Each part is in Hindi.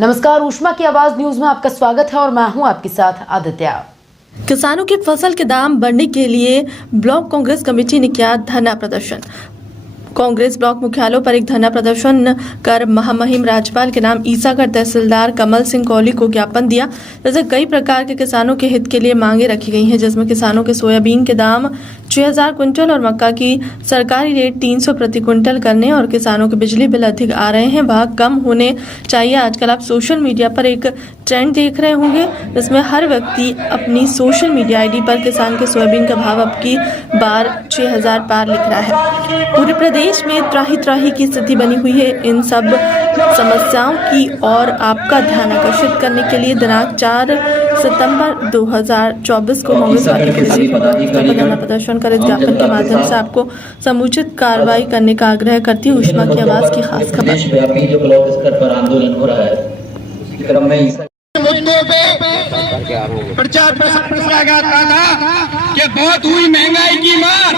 नमस्कार, ऊष्मा की आवाज न्यूज में आपका स्वागत है और मैं हूं आपके साथ आदित्य। किसानों की फसल के दाम बढ़ने के लिए ब्लॉक कांग्रेस कमेटी ने किया धरना प्रदर्शन। कांग्रेस ब्लॉक मुख्यालयों पर एक धरना प्रदर्शन कर महामहिम राज्यपाल के नाम ईसागढ़ तहसीलदार कमल सिंह कोहली को ज्ञापन दिया। जैसे कई प्रकार के किसानों के हित के लिए मांगे रखी गई हैं, जिसमें किसानों के सोयाबीन के दाम 6000 क्विंटल और मक्का की सरकारी रेट 300 प्रति क्विंटल करने और किसानों के बिजली बिल अधिक आ रहे हैं वह कम होने चाहिए। आजकल आप सोशल मीडिया पर एक ट्रेंड देख रहे होंगे, जिसमें हर व्यक्ति अपनी सोशल मीडिया आईडी पर किसान के सोयाबीन का भाव अब की बार 6000 पार लिख रहा है। पूरे प्रदेश में त्राही की स्थिति बनी हुई है। इन सब समस्याओं की और आपका ध्यान आकर्षित करने के लिए दिनांक 4 सितंबर 2024 को कांग्रेस पार्टी धरना प्रदर्शन कर इस ज्ञापन के माध्यम से आपको समुचित कार्रवाई करने का आग्रह करती है। ऊष्मा की आवाज की खास खबर। देशव्यापी जो ब्लॉक स्तर पर आंदोलन हो रहा है, उसी क्रम में मुद्दों पे प्रचार प्रसार करता था कि बहुत हुई महंगाई की मार,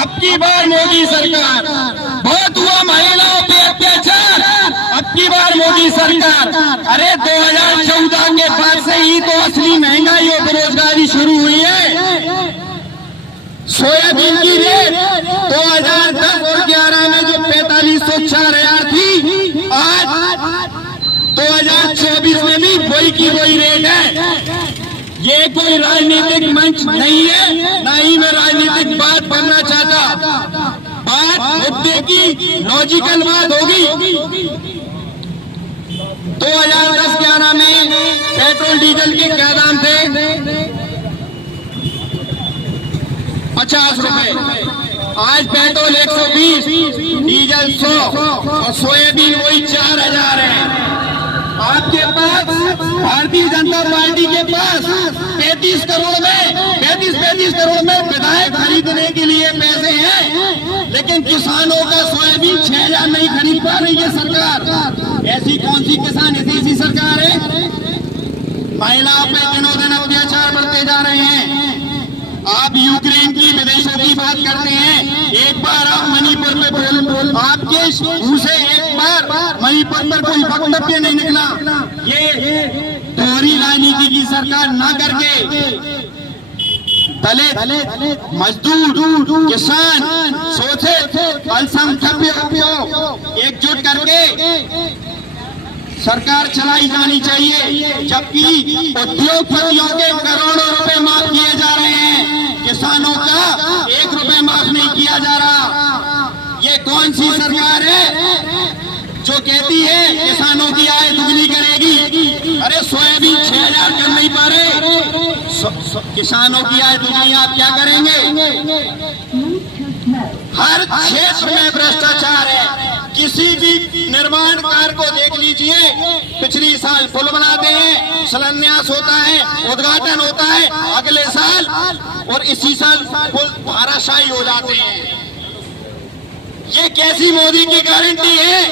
अब की बार मोदी सरकार, बहुत हुआ महिलाओं पे अत्याचार, अब की बार मोदी सरकार। अरे 2014 के बाद से ही तो असली महंगाई और बेरोजगारी शुरू हुई है। सोयाबीन की रेट 2010 और 11 में जो 4504 थी, आज 2024 में भी वही की वही रेट है। ये कोई राजनीतिक मंच नहीं है, ना ही मैं राजनीतिक बात बनना चाहता। बात मुद्दे की लॉजिकल बात होगी। 2010-11 में पेट्रोल डीजल के क्या दाम थे? 50 रुपए। आज पेट्रोल 120, डीजल 100 और सोयाबीन वही 4000 है। आपके पास भारतीय जनता पार्टी के पास 35 करोड़ में विधायक खरीदने के लिए पैसे हैं, लेकिन किसानों का सोयाबीन 6000 नहीं खरीद पा रही है सरकार। ऐसी कौन सी किसान ऐसी सरकार है? महिलाओं पे दिनों दिन अत्याचार बढ़ते जा रहे हैं। आप यूक्रेन की विदेशों की बात करते हैं, एक बार आप मणिपुर में बोल आपके मुंह से एक बार मणिपुर पर कोई वक्तव्य नहीं निकला। ये दोहरी राजनीति की सरकार ना करके दलित, मजदूर, किसान सोचे अल्पसंख्यक एकजुट करके सरकार चलाई जानी चाहिए। जबकि उद्योगपतियों के करोड़ों रुपए माफ किए जा रहे हैं, किसानों का 1 रुपए माफ नहीं किया जा रहा। ये कौन सी सरकार है जो कहती है किसानों की आय दुगनी करेगी? अरे सोयाबीन 6000 कर नहीं पा रहे, किसानों की आय दुगनी आप क्या करेंगे? हर क्षेत्र में भ्रष्टाचार है। किसी भी निर्माण कार्य को देख लीजिए, पिछली साल पुल बनाते हैं, शिलान्यास होता है, उद्घाटन होता है, अगले साल और इसी साल पुल धराशायी हो जाते हैं। ये कैसी मोदी की गारंटी है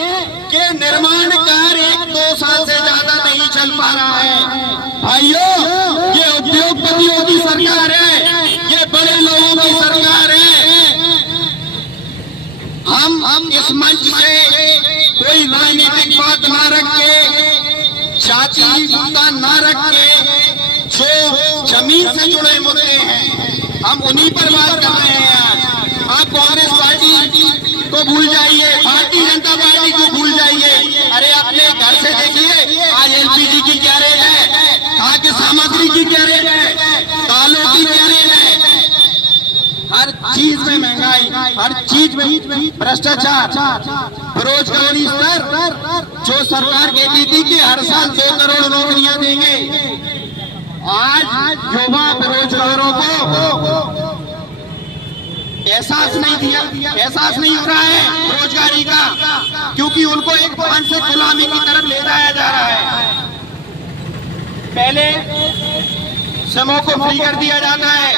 कि निर्माण कार्य 1-2 साल से ज्यादा नहीं चल पा रहा है? भाइयों, ये उद्योगपतियों की सरकार है, ये बड़े लोगों की सरकार है। हम इस मंच से कोई राजनीतिक बात ना रख के, जातिगत ना रख के, जो जमीन से जुड़े मुद्दे हैं हम उन्हीं पर बात कर रहे हैं। आज आप कांग्रेस पार्टी को भूल जाइए, भारतीय जनता पार्टी को भूल जाइए। अरे अपने घर से देखिए, आज एलपीजी की क्या रेट है, खाद्य सामग्री की क्या रेट है, दालों की क्या रेट है। हर चीज में महंगाई, हर चीज में भ्रष्टाचार, बेरोजगारी स्तर जो सरकार कहती थी कि हर साल 2 करोड़ नौकरियां देंगे, आज युवा बेरोजगारों को एहसास नहीं हो रहा है रोजगारी का, क्योंकि उनको एक मानसिक गुलामी की तरफ ले जाया जा रहा है। पहले समूह को फ्री कर दिया जाता है,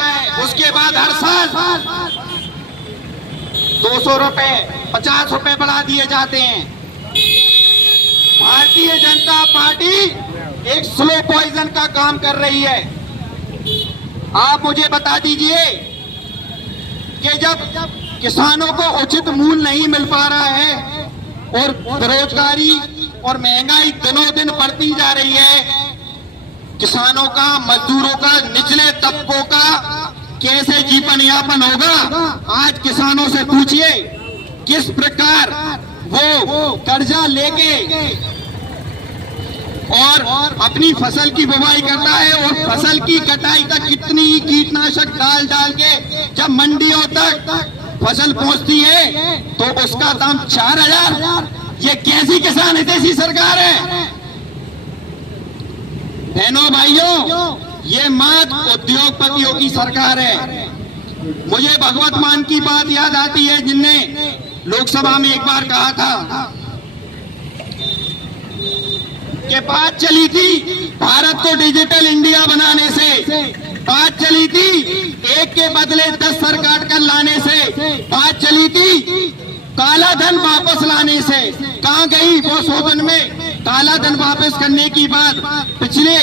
उसके बाद हर साल 200 रुपए 50 रुपए बढ़ा दिए जाते हैं। भारतीय जनता पार्टी एक स्लो पॉइजन का काम कर रही है। आप मुझे बता दीजिए कि जब किसानों को उचित मूल्य नहीं मिल पा रहा है और बेरोजगारी और महंगाई दिनों दिन बढ़ती किसानों का, मजदूरों का, निचले तबकों का कैसे जीवन यापन होगा। आज किसानों से पूछिए किस प्रकार वो कर्जा लेके और अपनी फसल की बुवाई करता है और फसल की कटाई तक कितनी ही कीटनाशक डाल के जब मंडियों तक फसल पहुंचती है तो उसका दाम 4,000। ये कैसी किसान हितैषी सरकार है? बहनों भाइयों, ये मात्र उद्योगपतियों की सरकार है। मुझे भगवत मान की बात याद आती है, जिनने लोकसभा में एक बार कहा था कि बात चली थी भारत को डिजिटल इंडिया बनाने से, बात चली थी एक के बदले 10 सरकार कर लाने से, बात चली थी काला धन वापस लाने से। कहां गई वो सोचन में काला धन वापस करने की बात? पिछले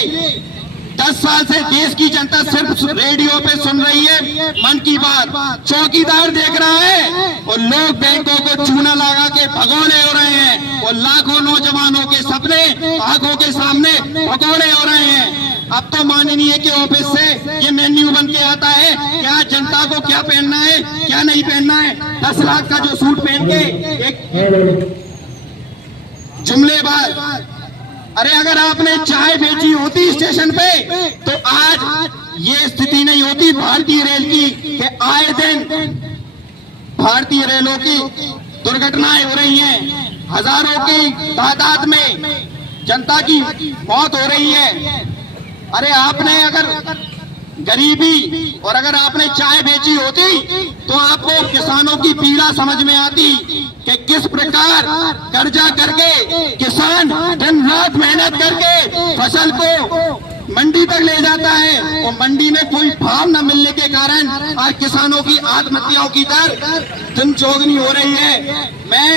10 साल से देश की जनता सिर्फ रेडियो पे सुन रही है मन की बात, चौकीदार देख रहा है और लोग बैंकों को चूना लगा के भगोड़े हो रहे हैं और लाखों नौजवानों के सपने आंखों के सामने भगोड़े हो रहे हैं। अब तो माननीय के ऑफिस से ये मेन्यू बन के आता है क्या जनता को क्या पहनना है क्या नहीं पहनना है। 10 लाख का जो सूट पहन के एक जुमलेबाज, अरे अगर आपने चाय बेची होती स्टेशन पे तो आज ये स्थिति नहीं होती भारतीय रेल की कि आए दिन भारतीय रेलों की दुर्घटनाएं हो रही हैं, हजारों की तादाद में जनता की मौत हो रही है। अरे आपने अगर गरीबी और अगर आपने चाय बेची होती तो आपको किसानों की पीड़ा समझ में आती कि किस प्रकार कर्जा करके किसान दिन रात मेहनत करके फसल को मंडी तक ले जाता है और मंडी में कोई भाव न मिलने के कारण आज किसानों की आत्महत्याओं की दर दिन चौगुनी हो रही है। मैं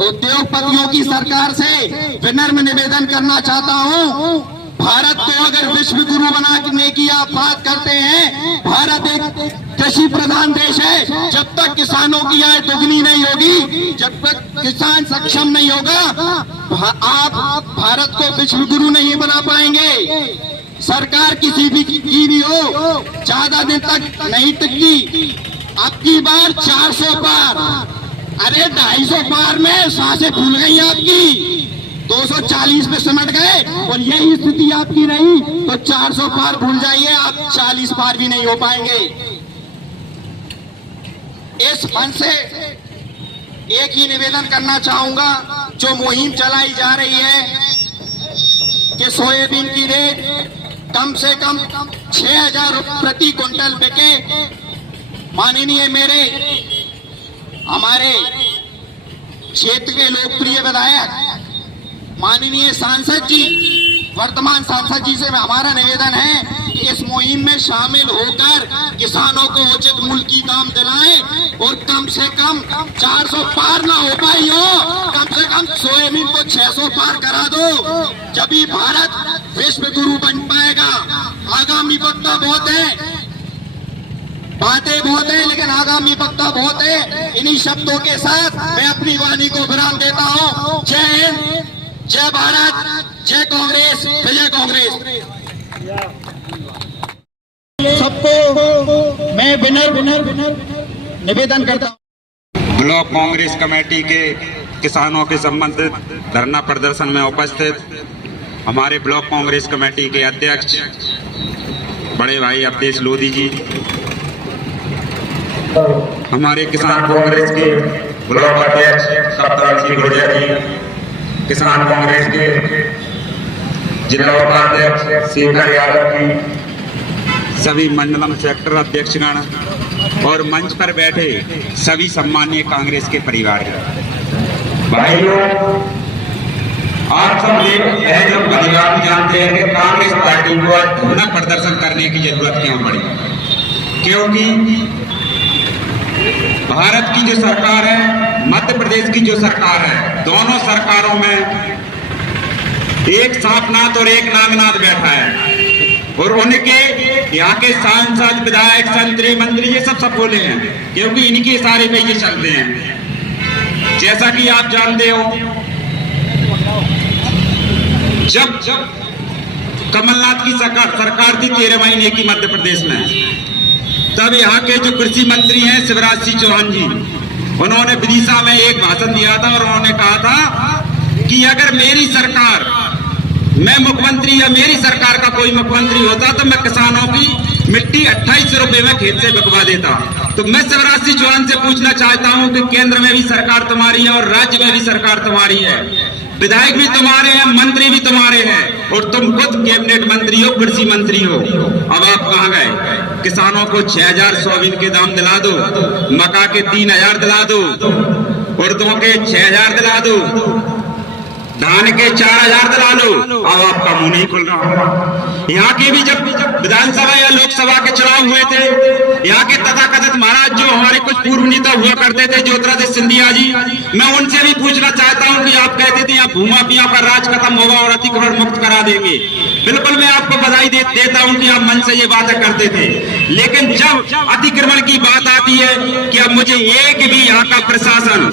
उद्योगपतियों की सरकार से विनम्र निवेदन करना चाहता हूं, भारत को अगर विश्व गुरु बनाने की आप बात करते हैं, भारत एक कृषि प्रधान देश है। जब तक किसानों की आय दोगुनी नहीं होगी, जब तक किसान सक्षम नहीं होगा, आप भारत को विश्व गुरु नहीं बना पाएंगे। सरकार किसी भी की भी हो ज्यादा दिन तक नहीं टिकती। अब की बार 400 पार, अरे 250 पार में सांसें फूल गई आपकी, 240 पे सिमट गए और यही स्थिति आपकी रही तो 400 पार भूल जाइए, आप 40 पार भी नहीं हो पाएंगे। इस मंच से एक ही निवेदन करना चाहूंगा, जो मुहिम चलाई जा रही है कि सोयाबीन की रेट कम से कम 6,000 प्रति क्विंटल बिके। माननीय मेरे हमारे क्षेत्र के लोकप्रिय विधायक माननीय सांसद जी, वर्तमान सांसद जी से हमारा निवेदन है कि इस मुहिम में शामिल होकर किसानों को उचित मूल्य की दाम दिलाएं और कम से कम 400 पार ना हो पाई हो, कम से कम सोयाबीन को 600 पार करा दो, जब ही भारत विश्व गुरु बन पाएगा। आगामी वक्ता बहुत है, बातें बहुत है, लेकिन आगामी वक्ता बहुत है। इन्हीं शब्दों के साथ मैं अपनी वाणी को विराम देता हूँ। जय हिंद, जय भारत, जय कांग्रेस, विजय कांग्रेस। सबको मैं विनम्र निवेदन करता हूँ। ब्लॉक कांग्रेस कमेटी के किसानों के संबंधित धरना प्रदर्शन में उपस्थित हमारे ब्लॉक कांग्रेस कमेटी के अध्यक्ष बड़े भाई अवधेश लोधी जी, हमारे किसान कांग्रेस के ब्लॉक अध्यक्ष कप्तान सिंह गुर्जर जी, किसान कांग्रेस के जिला उपाध्यक्ष शेखर यादव जी, सभी मंडलम सेक्टर अध्यक्षगण और मंच पर बैठे सभी सम्मानीय कांग्रेस के परिवार भाइयों, आप सब जब परिवार जानते हैं कि कांग्रेस पार्टी को धरना प्रदर्शन करने की जरूरत क्यों पड़ी। क्योंकि भारत की जो सरकार है, मध्य प्रदेश की जो सरकार है, दोनों सरकारों में एक सांपनाथ और एक नागनाथ बैठा है और उनके यहाँ के सांसद, विधायक, संतरी, मंत्री ये सब बोले हैं, क्योंकि इनके इशारे पे ये चलते हैं। जैसा कि आप जानते हो, जब कमलनाथ की सरकार थी 13 महीने की मध्य प्रदेश में, तब यहाँ के जो कृषि मंत्री हैं शिवराज सिंह चौहान जी, उन्होंने विदिशा में एक भाषण दिया था और उन्होंने कहा था कि अगर मेरी सरकार, मैं मुख्यमंत्री या मेरी सरकार का कोई मुख्यमंत्री होता तो मैं किसानों की मिट्टी 28 रुपए में खेत से बिकवा देता। तो मैं शिवराज सिंह चौहान से पूछना चाहता हूं कि केंद्र में भी सरकार तुम्हारी है और राज्य में भी सरकार तुम्हारी है, विधायक भी तुम्हारे हैं, मंत्री भी तुम्हारे हैं और तुम खुद कैबिनेट मंत्री हो, कृषि मंत्री हो। अब आप कहां गए? किसानों को 6000 सोयाबीन के दाम दिला दो, मक्का के 3000 दिला दो, उड़दों के 6000 दिला दो, धान के 4000 दिला लो, अब आपका मुंह नहीं खुल रहा। यहाँ के भी जब विधानसभा या लोकसभा के चुनाव हुए थे, यहाँ के तथाकथित महाराज जो हमारे कुछ पूर्व नेता हुआ करते थे, ज्योतिरादित्य सिंधिया जी, मैं उनसे भी पूछना चाहता हूँ कि आप कहते थे यहाँ भूमाफिया का राज खत्म होगा और अतिक्रमण मुक्त करा देंगे। बिल्कुल मैं आपको बधाई देता हूँ कि आप मन से ये बातें करते थे, लेकिन जब अतिक्रमण की बात आती है कि अब मुझे एक भी यहाँ का प्रशासन,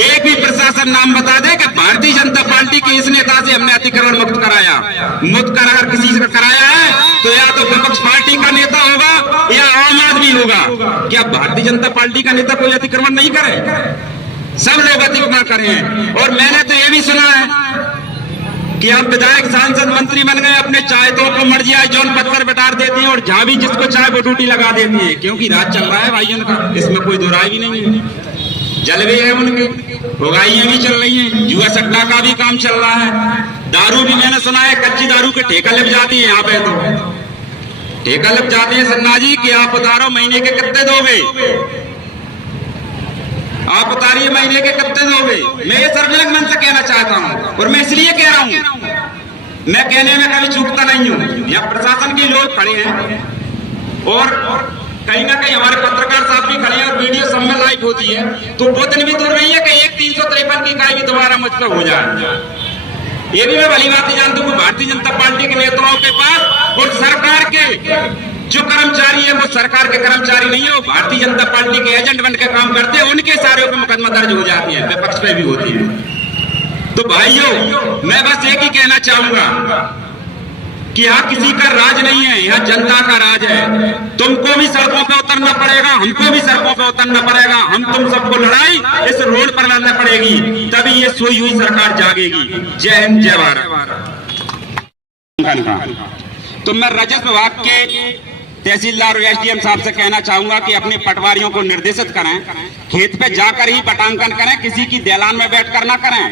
एक भी प्रशासन नाम बता दे कि भारतीय जनता पार्टी के इस नेता से हमने अतिक्रमण मुक्त कराया। मुक्त अगर किसी से कराया है तो या तो विपक्ष पार्टी का नेता होगा या आम आदमी होगा। क्या भारतीय जनता पार्टी का नेता कोई अतिक्रमण नहीं करे? सब लोग अतिक्रमण करे हैं। और मैंने तो ये भी सुना है कि हम विधायक, सांसद, मंत्री बन गए, अपने चाहतों को मर्जी आए जौन पत्थर बटार देती हैं और जहां भी जिसको चाहे वो ड्यूटी लगा देती है, क्योंकि राज चल रहा है भाई उनका, इसमें कोई दो राय भी नहीं है। जलवे है उनके, उगाइयां भी चल रही हैं, जुआ सट्टा का भी काम चल रहा है, दारू भी मैंने सुना है कच्ची दारू के ठेका लग जाती है। यहाँ पे तो ठेका लग जाते हैं सन्ना जी कि आप उतारो, महीने के कितने दोगे, आप उतारिए, महीने के कितने दोगे। मैं ये सार्वजनिक मन से कहना चाहता हूँ और मैं इसलिए कह रहा हूँ, मैं कहने में कभी चूकता नहीं हूँ। यहाँ प्रशासन के लोग खड़े हैं और कहीं ना कहीं हमारे पत्रकार साहब भी खड़े हैं और वीडियो सब में लाइव होती है, तो वो दिन भी दूर नहीं है कि एक 353 की इकाई भी दोबारा मुझ पर हो जाए। ये भी मैं भली बात जानता हूँ भारतीय जनता पार्टी के नेताओं के पास और सरकार के जो कर्मचारी है वो सरकार के कर्मचारी नहीं है, वो भारतीय जनता पार्टी के एजेंट बन के काम करते हैं, उनके सारे पे मुकदमा दर्ज हो जाती है, विपक्ष पे भी होती है। तो भाइयों, मैं बस एक ही कहना चाहूंगा कि यहाँ किसी का राज नहीं है, यहाँ जनता का राज है। तुमको भी सड़कों पे उतरना पड़ेगा, हमको भी सड़कों पे उतरना पड़ेगा, हम तुम सबको लड़ाई इस रोड पर लड़ना पड़ेगी, तभी ये सोई हुई सरकार जागेगी। जय हिंद, जय भारत। तो मैं राजस्व विभाग के तहसीलदार और एसडीएम साहब से कहना चाहूंगा कि अपने पटवारियों को निर्देशित करें, खेत पे जाकर ही पटांकन करें, किसी की दलान में बैठ कर ना करें।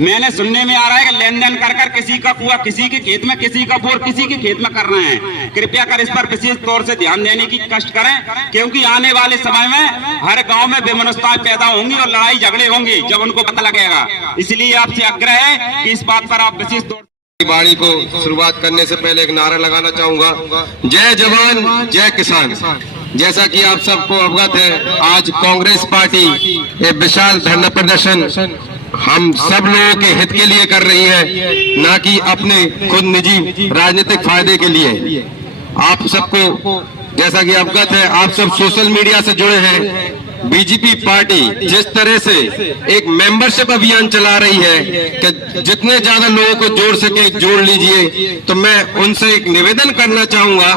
मैंने सुनने में आ रहा है कि लेन देन कर किसी का कुआ किसी के खेत में, किसी का बोर किसी के खेत में कर रहे हैं। कृपया कर इस पर विशेष तौर से ध्यान देने की कष्ट करें, क्योंकि आने वाले समय में हर गांव में बेमनस्ताएं पैदा होंगी और लड़ाई झगड़े होंगे जब उनको पता लगेगा। इसलिए आपसे आग्रह है कि इस बात पर आप विशेष तौर वाणी को शुरुआत करने से पहले एक नारा लगाना चाहूंगा, जय जवान जय किसान। जैसा कि आप सबको अवगत है, आज कांग्रेस पार्टी एक विशाल धरना प्रदर्शन हम सब लोगों के हित के लिए कर रही है, ना कि अपने खुद निजी राजनीतिक फायदे के लिए। आप सबको जैसा कि अवगत है, आप सब सोशल मीडिया से जुड़े हैं। बीजेपी पार्टी जिस तरह से एक मेंबरशिप अभियान चला रही है कि जितने ज्यादा लोगों को जोड़ सके जोड़ लीजिए, तो मैं उनसे एक निवेदन करना चाहूंगा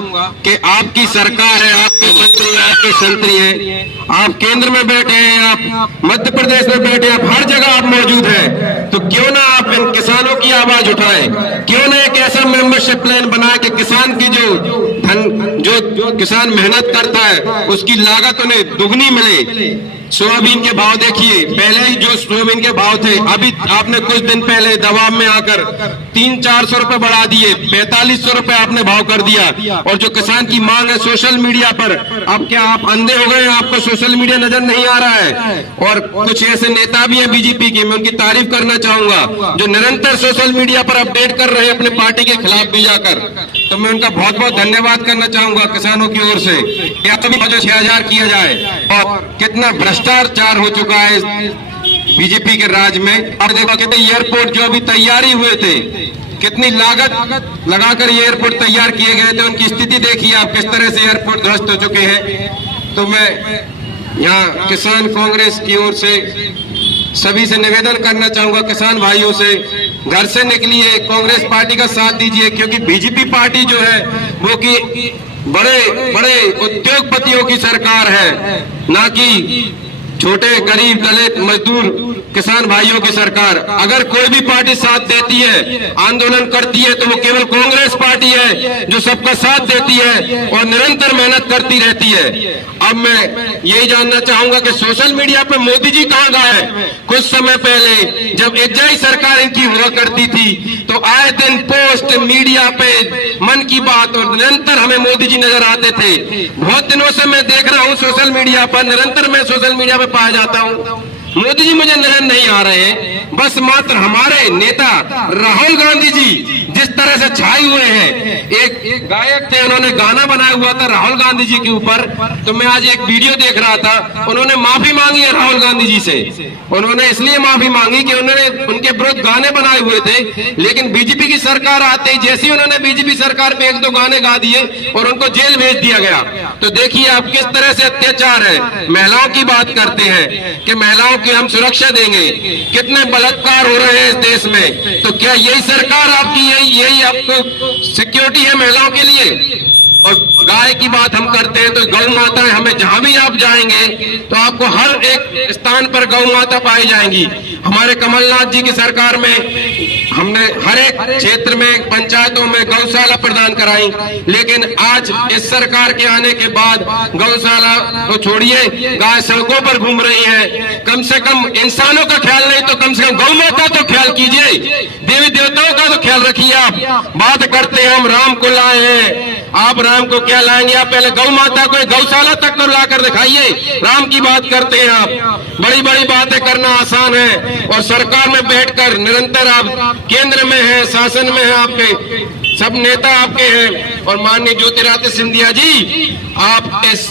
कि आपकी सरकार है, आपके मंत्री हैं, आपके संतरी हैं, आप केंद्र में बैठे हैं, आप मध्य प्रदेश में बैठे हैं, आप हर जगह आप मौजूद हैं, तो क्यों ना आप इन किसानों की आवाज उठाएं, क्यों ना एक ऐसा मेंबरशिप प्लान बनाए कि किसान की जो किसान मेहनत करता है उसकी लागत उन्हें दुगनी मिले। सोयाबीन के भाव देखिए, पहले ही जो सोयाबीन के भाव थे, अभी आपने कुछ दिन पहले दबाव में आकर 300-400 रुपए बढ़ा दिए, 4500 रुपए आपने भाव कर दिया। और जो किसान की मांग है सोशल मीडिया पर, अब क्या आप अंधे हो गए हैं, आपको सोशल मीडिया नजर नहीं आ रहा है? और कुछ ऐसे नेता भी हैं बीजेपी के, मैं उनकी तारीफ करना चाहूंगा, जो निरंतर सोशल मीडिया पर अपडेट कर रहे हैं अपने पार्टी के खिलाफ भी जाकर, तो मैं उनका बहुत बहुत धन्यवाद करना चाहूंगा किसानों की ओर से। या तो 6000 किया जाए, और कितना भ्रष्टाचार हो चुका है बीजेपी के राज में। और देखो कितने एयरपोर्ट जो अभी तैयारी हुए थे, कितनी लागत लगाकर ये एयरपोर्ट तैयार किए गए थे, उनकी स्थिति देखिए आप, किस तरह से एयरपोर्ट ध्वस्त हो चुके हैं। तो मैं यहाँ किसान कांग्रेस की ओर से सभी से निवेदन करना चाहूंगा, किसान भाइयों से, घर से निकलिए, कांग्रेस पार्टी का साथ दीजिए, क्योंकि बीजेपी पार्टी जो है वो कि बड़े बड़े उद्योगपतियों की सरकार है, ना कि छोटे गरीब दलित मजदूर किसान भाइयों की सरकार। अगर कोई भी पार्टी साथ देती है, आंदोलन करती है, तो वो केवल कांग्रेस पार्टी है जो सबका साथ देती है और निरंतर मेहनत करती रहती है। अब मैं यही जानना चाहूंगा कि सोशल मीडिया पे मोदी जी कहां गए? कुछ समय पहले जब एजाई सरकार इनकी हुआ करती थी तो आए दिन पोस्ट मीडिया पे मन की बात और निरंतर हमें मोदी जी नजर आते थे। बहुत दिनों से मैं देख रहा हूं सोशल मीडिया पर, निरंतर मैं सोशल मीडिया पे पाया जाता हूं। मोदी जी मुझे नजर नहीं आ रहे हैं, बस मात्र हमारे नेता राहुल गांधी जी जिस तरह से छाए हुए हैं। एक गायक थे, उन्होंने गाना बनाया हुआ था राहुल गांधी जी के ऊपर, तो मैं आज एक वीडियो देख रहा था, उन्होंने माफी मांगी है राहुल गांधी जी से। उन्होंने इसलिए माफी मांगी कि उन्होंने उनके विरुद्ध गाने बनाए हुए थे, लेकिन बीजेपी की सरकार आते ही जैसे ही उन्होंने बीजेपी सरकार पे एक दो गाने गा दिए और उनको जेल भेज दिया गया। तो देखिए आप किस तरह से अत्याचार है। महिलाओं की बात करते हैं कि महिलाओं की हम सुरक्षा देंगे, कितने बलात्कार हो रहे हैं इस देश में, तो क्या यही सरकार आपकी, यही आपको सिक्योरिटी है महिलाओं के लिए? और गाय की बात हम करते हैं तो गौ माता, हमें जहां भी आप जाएंगे तो आपको हर एक स्थान पर गौ माता पाई जाएंगी। हमारे कमलनाथ जी की सरकार में हमने हर एक क्षेत्र में, पंचायतों में गौशाला प्रदान कराई, लेकिन आज इस सरकार के आने के बाद गौशाला तो छोड़िए, गाय सड़कों पर घूम रही है। कम से कम इंसानों का ख्याल नहीं तो कम से कम गौ माता तो ख्याल कीजिए, देवी देवताओं का तो ख्याल रखिए। आप बात करते हैं हम राम को लाए हैं, आप राम को क्या लाएंगे? आप पहले गौ माता को गौशाला तक तो लाकर दिखाइए। राम की बात करते हैं आप, बड़ी बड़ी बातें करना आसान है और सरकार में बैठकर निरंतर आप केंद्र में है, शासन में है, आपके सब नेता आपके हैं। और माननीय ज्योतिरादित्य सिंधिया जी, आप इस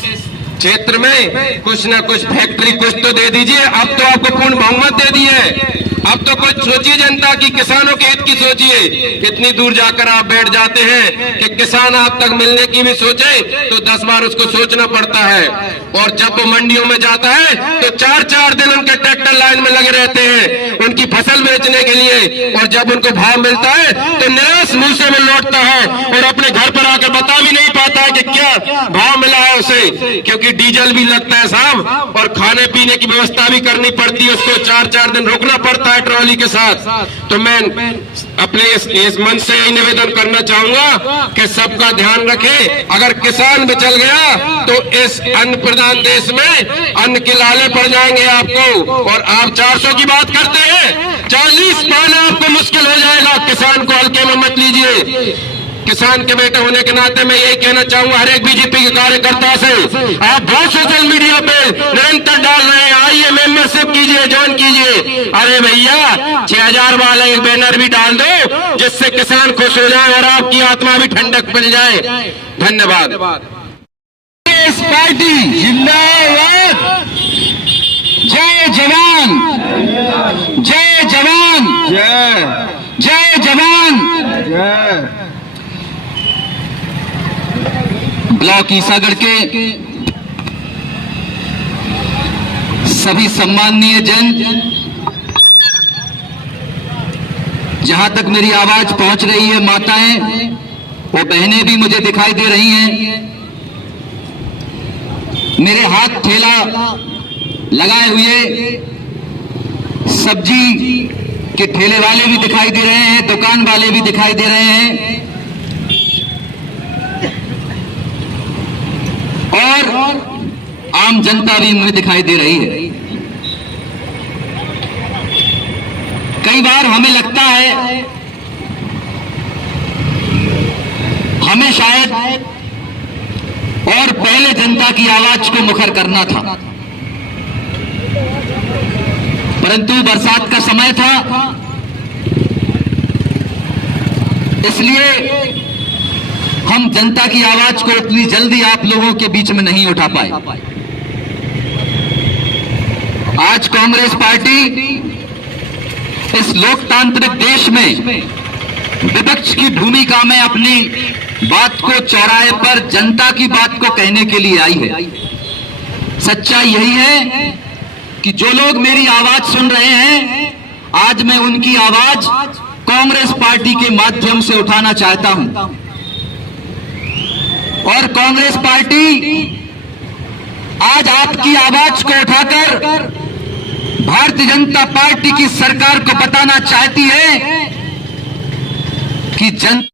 क्षेत्र में कुछ ना कुछ फैक्ट्री कुछ तो दे दीजिए। अब तो आपको पूर्ण बहुमत दे दी है, अब तो कुछ सोचिए, जनता की, किसानों के हित की सोचिए। कितनी दूर जाकर आप बैठ जाते हैं कि किसान आप तक मिलने की भी सोचे तो 10 बार उसको सोचना पड़ता है। और जब वो मंडियों में जाता है तो 4-4 दिन उनके ट्रैक्टर लाइन में लगे रहते हैं उनकी फसल बेचने के लिए, और जब उनको भाव मिलता है तो निराश मुंह से वो लौटता है और अपने घर पर आकर बता भी नहीं पाता है कि क्या भाव मिला है उसे, क्योंकि डीजल भी लगता है साहब और खाने पीने की व्यवस्था भी करनी पड़ती है, उसको 4-4 दिन रुकना पड़ता है ट्रॉली के साथ। तो मैं अपने इस मंच से यही निवेदन करना चाहूंगा कि सबका ध्यान रखें। अगर किसान बिचल गया तो इस अन्न प्रधान देश में अन्न के लाले पड़ जाएंगे आपको। और आप 400 की बात करते हैं, 40 पाना आपको मुश्किल हो जाएगा। किसान को हल्के में मत लीजिए। किसान के बेटे होने के नाते मैं यही कहना चाहूंगा हर एक बीजेपी के कार्यकर्ता से, आप बहुत सोशल मीडिया पे निरंतर डाल रहे हैं, आइए मेंबरशिप कीजिए, ज्वाइन कीजिए। अरे भैया 6000 वाला एक बैनर भी डाल दो जिससे किसान खुश हो जाए और आपकी आत्मा भी ठंडक मिल जाए। धन्यवाद। कांग्रेस पार्टी जिंदाबाद। जय जवान, जय जवान, जय जवान। ब्लॉक ईसागढ़ के सभी सम्माननीय जन, जहां तक मेरी आवाज पहुंच रही है, माताएं वो बहनें भी मुझे दिखाई दे रही हैं। मेरे हाथ ठेला लगाए हुए सब्जी के ठेले वाले भी दिखाई दे रहे हैं, दुकान वाले भी दिखाई दे रहे हैं और आम जनता भी मुझे दिखाई दे रही है। कई बार हमें लगता है हमें शायद और पहले जनता की आवाज को मुखर करना था, परंतु बरसात का समय था, इसलिए हम जनता की आवाज को इतनी जल्दी आप लोगों के बीच में नहीं उठा पाए। आज कांग्रेस पार्टी इस लोकतांत्रिक देश में विपक्ष की भूमिका में अपनी बात को चौराहे पर जनता की बात को कहने के लिए आई है। सच्चाई यही है कि जो लोग मेरी आवाज सुन रहे हैं, आज मैं उनकी आवाज कांग्रेस पार्टी के माध्यम से उठाना चाहता हूं। और कांग्रेस पार्टी आज आपकी आवाज को उठाकर भारतीय जनता पार्टी की सरकार को बताना चाहती है कि जनता